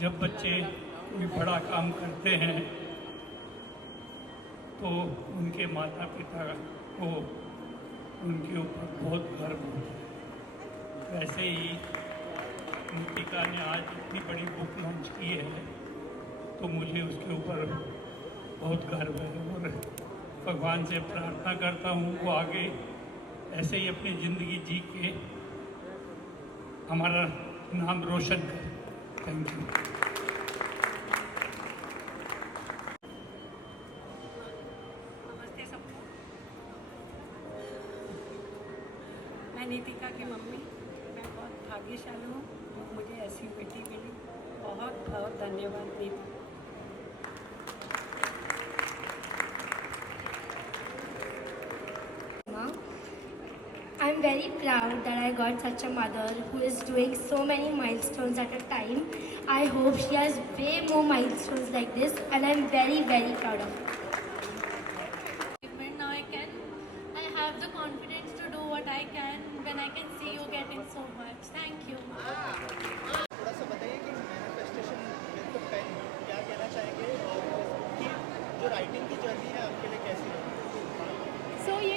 जब बच्चे कोई बड़ा काम करते हैं तो उनके माता पिता को उनके ऊपर बहुत गर्व होता है। वैसे ही नितिका ने आज इतनी बड़ी बुक लॉन्च की है तो मुझे उसके ऊपर बहुत गर्व है और भगवान से प्रार्थना करता हूँ वो आगे ऐसे ही अपनी ज़िंदगी जी के हमारा नाम रोशन करे। Thank you. नमस्ते सबको। मैं नीतिका की मम्मी। मैं बहुत भाग्यशाली हूँ जो मुझे ऐसी बेटी मिली। बहुत बहुत धन्यवाद Nitika. I'm very proud that I got such a mother who is doing so many milestones at a time. I hope she has way more milestones like this, and I'm very, very proud of her. Now I have the confidence to do what I can when I can see you getting so much. Thank you. थोड़ा सा बताइए कि manifestation with the pen क्या कहना चाहेंगे और कि जो राइटिंग की जर्नी है आपके लिए कैसी रही? सो ये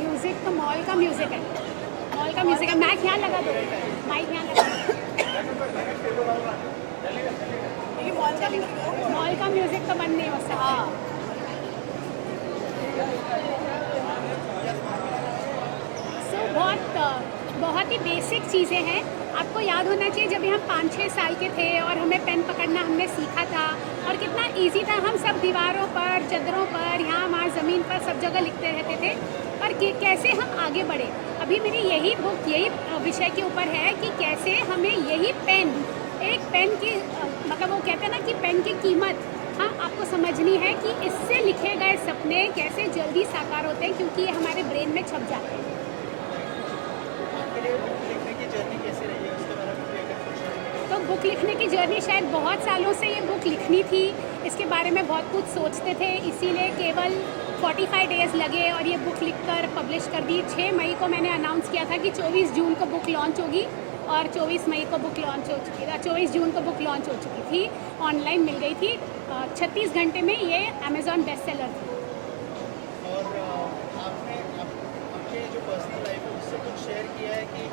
म्यूजिक तो मॉल का म्यूजिक है। मॉल का म्यूजिक है। माइक यहाँ लगा दो। माइक यहाँ लगा दो। मॉल का म्यूजिक तो बंद नहीं हो सकता। बहुत ही बेसिक चीज़ें हैं। आपको याद होना चाहिए जब हम 5-6 साल के थे और हमें पेन पकड़ना हमने सीखा था और कितना इजी था। हम सब दीवारों पर, चादरों पर, यहाँ वहाँ ज़मीन पर सब जगह लिखते रहते थे। और कैसे हम आगे बढ़े। अभी मेरी यही बुक यही विषय के ऊपर है कि कैसे हमें यही पेन, एक पेन की मतलब वो कहते हैं ना कि पेन की कीमत आपको समझनी है कि इससे लिखे गए सपने कैसे जल्दी साकार होते हैं, क्योंकि ये हमारे ब्रेन में छप जाते हैं। तो बुक लिखने की जर्नी शायद बहुत सालों से ये बुक लिखनी थी। इसके बारे में बहुत कुछ सोचते थे, इसीलिए केवल 45 डेज़ लगे और ये बुक लिखकर पब्लिश कर दी। 6 मई को मैंने अनाउंस किया था कि 24 जून को बुक लॉन्च होगी और 24 मई को बुक लॉन्च हो चुकी थी। 24 जून को बुक लॉन्च हो चुकी थी, ऑनलाइन मिल गई थी। 36 घंटे में ये अमेज़ॉन बेस्ट सेलर थी। और आपने आपके जो पर्सनल लाइफ है उससे कुछ शेयर किया है कि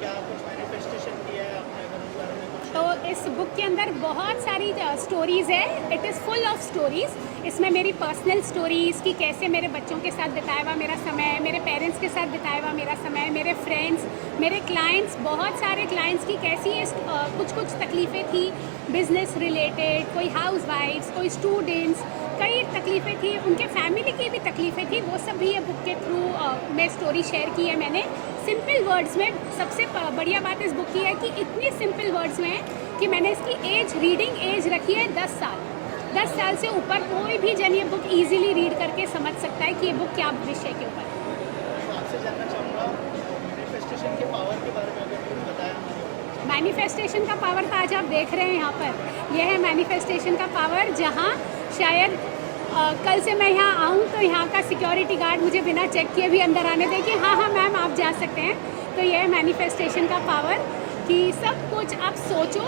क्या कुछ मैनिफेस्टेशन किया है आपने, अगर उस बारे में कुछ? तो इस बुक के अंदर बहुत सारी स्टोरीज़ है। It is full of stories. इसमें मेरी पर्सनल स्टोरीज़ कि कैसे मेरे बच्चों के साथ बिताया हुआ मेरा समय, मेरे पेरेंट्स के साथ बिताया हुआ मेरा समय, मेरे फ्रेंड्स, मेरे क्लाइंट्स, बहुत सारे क्लाइंट्स की कैसी कुछ तकलीफ़ें थी बिज़नेस रिलेटेड, कोई हाउस वाइफ्स, कोई स्टूडेंट्स, कई तकलीफ़ें थी, उनके फैमिली की भी तकलीफ़ें थी। वो सब भी ये बुक के थ्रू में स्टोरी शेयर की है मैंने सिंपल वर्ड्स में। सबसे बढ़िया बात इस बुक की है कि इतनी सिंपल वर्ड्स में है कि मैंने इसकी रीडिंग एज रखी है 10 साल। 10 साल से ऊपर कोई भी जन ये बुक ईजिली रीड करके समझ सकता है कि ये बुक क्या विषय के ऊपर है। आपसे जानना चाहूँगा मैनिफेस्टेशन के पावर के बारे में अगर कुछ बताया। मैनिफेस्टेशन का पावर तो आज आप देख रहे हैं यहाँ पर। यह है मैनिफेस्टेशन का पावर, जहाँ शायद कल से मैं यहाँ आऊँ तो यहाँ का सिक्योरिटी गार्ड मुझे बिना चेक किए भी अंदर आने दे कि हाँ मैम आप जा सकते हैं। तो यह है मैनिफेस्टेशन का पावर कि सब कुछ आप सोचो।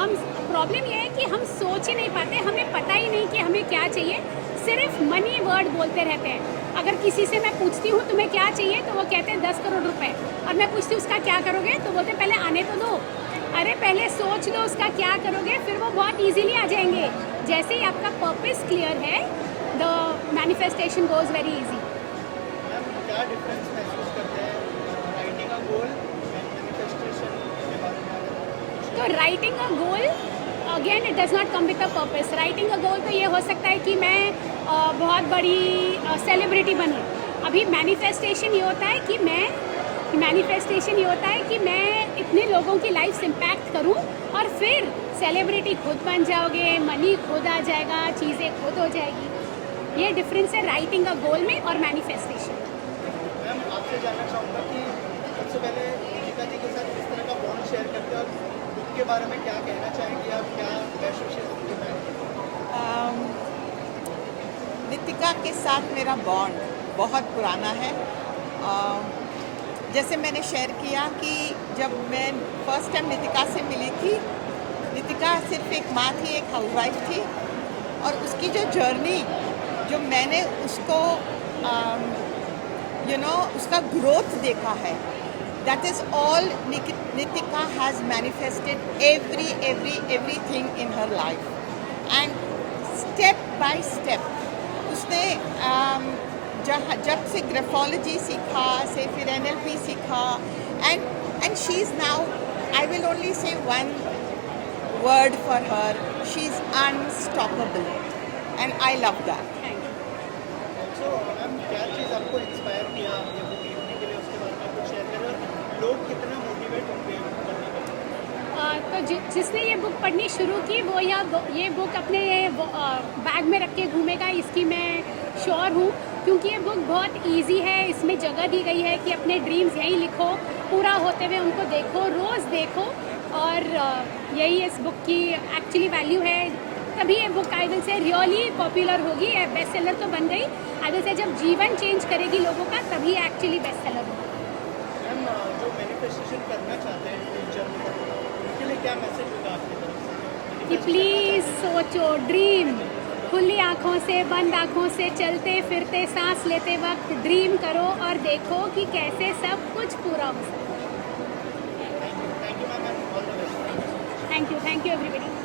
हम प्रॉब्लम यह है कि हम सोच ही नहीं पाते, हमें पता ही नहीं कि हमें क्या चाहिए, सिर्फ मनी वर्ड बोलते रहते हैं। अगर किसी से मैं पूछती हूँ तुम्हें क्या चाहिए तो वो कहते हैं 10 करोड़ रुपए, और मैं पूछती हूँ उसका क्या करोगे तो बोलते पहले आने तो दो। अरे पहले सोच लो उसका क्या करोगे, फिर वो बहुत इजीली आ जाएंगे। जैसे ही आपका पर्पस क्लियर है, the manifestation goes very easy. क्या डिफरेंस महसूस करते हैं writing a goal and manifestation के बारे में? तो writing a goal again it does not come with a purpose. Writing a goal तो ये हो सकता है कि मैं बहुत बड़ी सेलिब्रिटी बनूँ। अभी मैनिफेस्टेशन ये होता है कि मैं इतने लोगों की लाइफ इम्पैक्ट करूं और फिर सेलिब्रिटी खुद बन जाओगे, मनी खुद आ जाएगा, चीज़ें खुद हो जाएगी। ये डिफरेंस है राइटिंग अ गोल में और मैनिफेस्टेशन। मैम आपसे जानना चाहूँगा कि सबसे पहले नितिका जी के साथ किस तरह का बॉन्ड शेयर करते हैं और बुक के बारे में क्या कहना चाहेंगी आप, क्या बेस्ट विशेष देना है? नितिका के साथ मेरा बॉन्ड बहुत पुराना है। जैसे मैंने शेयर किया कि जब मैं फर्स्ट टाइम नितिका से मिली थी, नितिका सिर्फ एक माँ थी, एक हाउसवाइफ थी, और उसकी जो जर्नी, जो मैंने उसको उसका ग्रोथ देखा है, that is all Nitika has manifested everything in her life, and step by step उसने जब से ग्राफोलॉजी सीखा से फिर NLP सीखा, and she is now, I will only say one word for her, she is unstoppable, and I love that. Also ma'am क्या चीज़ आपको inspire किया ये बुक लिखने के लिए, उसके बारे में कुछ शेयर करें, और लोग कितना मोटिवेट होंगे पढ़ने के लिए? तो जिसने ये बुक पढ़नी शुरू की वो ये बुक अपने बैग में रख के घूमेगा, इसकी मैं श्योर हूँ, क्योंकि ये बुक बहुत इजी है। इसमें जगह दी गई है कि अपने ड्रीम्स यहीं लिखो, पूरा होते हुए उनको देखो, रोज़ देखो, और यही इस बुक की एक्चुअली वैल्यू है। तभी ये book I will say really popular होगी, बेस्ट सेलर तो बन गई, आई विल से जब जीवन चेंज करेगी लोगों का तभी एक्चुअली बेस्ट सेलर होगी। मैम जो मैनिफेस्टेशन करना चाहते हैं फ्यूचर में, उनके लिए क्या मैसेज होगा आपकी तरफ से कि प्लीज़ सोचो, ड्रीम, खुली आँखों से, बंद आँखों से, चलते फिरते सांस लेते वक्त ड्रीम करो और देखो कि कैसे सब कुछ पूरा हो सकता है। Thank you ma'am, all the best. Thank you everybody.